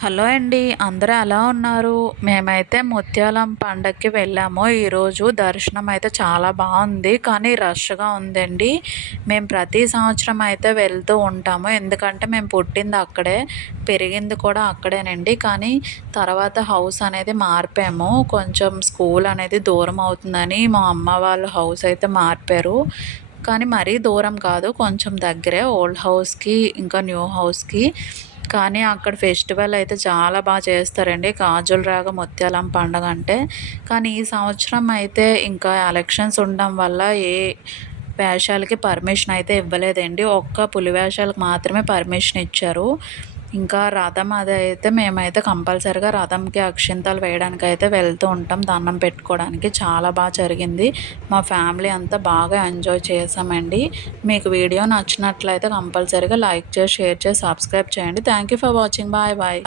Hello అండి. అందరూ ఎలా ఉన్నారు? మేమైతే ముత్యాలం పండగకి వెళ్ళాము. ఈరోజు దర్శనం అయితే చాలా బావుంది. కానీ రష్‌గా ఉందండి. మేము ప్రతి సంవత్సరం అయితే వెళ్తూ ఉంటాము. ఎందుకంటే మేము పుట్టింది అక్కడే, పెరిగింది కూడా అక్కడేనండి. కానీ తర్వాత హౌస్ అనేది మారిపోయాము. కొంచెం స్కూల్ అనేది దూరం అవుతుందని మా అమ్మ వాళ్ళ హౌస్ అయితే మారిపోయారు. కానీ మరీ దూరం కాదు. కొంచెం దగ్గరే ఓల్డ్ హౌస్‌కి, ఇంకా న్యూ హౌస్‌కి. కానీ అక్కడ ఫెస్టివల్ అయితే చాలా చేస్తారండి. గాజులరాగ ముత్యాలం పండగంటే. కానీ ఈ సంవత్సరం అయితే ఇంకా ఎలక్షన్స్ ఉండడం వల్ల ఏ వేషాలకి పర్మిషన్ అయితే ఇవ్వలేదండి. ఒక్క పులి వేషాలకు మాత్రమే పర్మిషన్ ఇచ్చారు. ఇంకా రథం అదైతే మేమైతే కంపల్సరీగా రథంకి అక్షింతలు వేయడానికైతే వెళ్తూ ఉంటాం దండం పెట్టుకోవడానికి. చాలా జరిగింది. మా ఫ్యామిలీ అంతా బాగా ఎంజాయ్ చేశామండి. మీకు వీడియో నచ్చినట్లయితే కంపల్సరీగా లైక్ చేసి, షేర్ చేసి, సబ్స్క్రైబ్ చేయండి. Thank you for watching. Bye bye.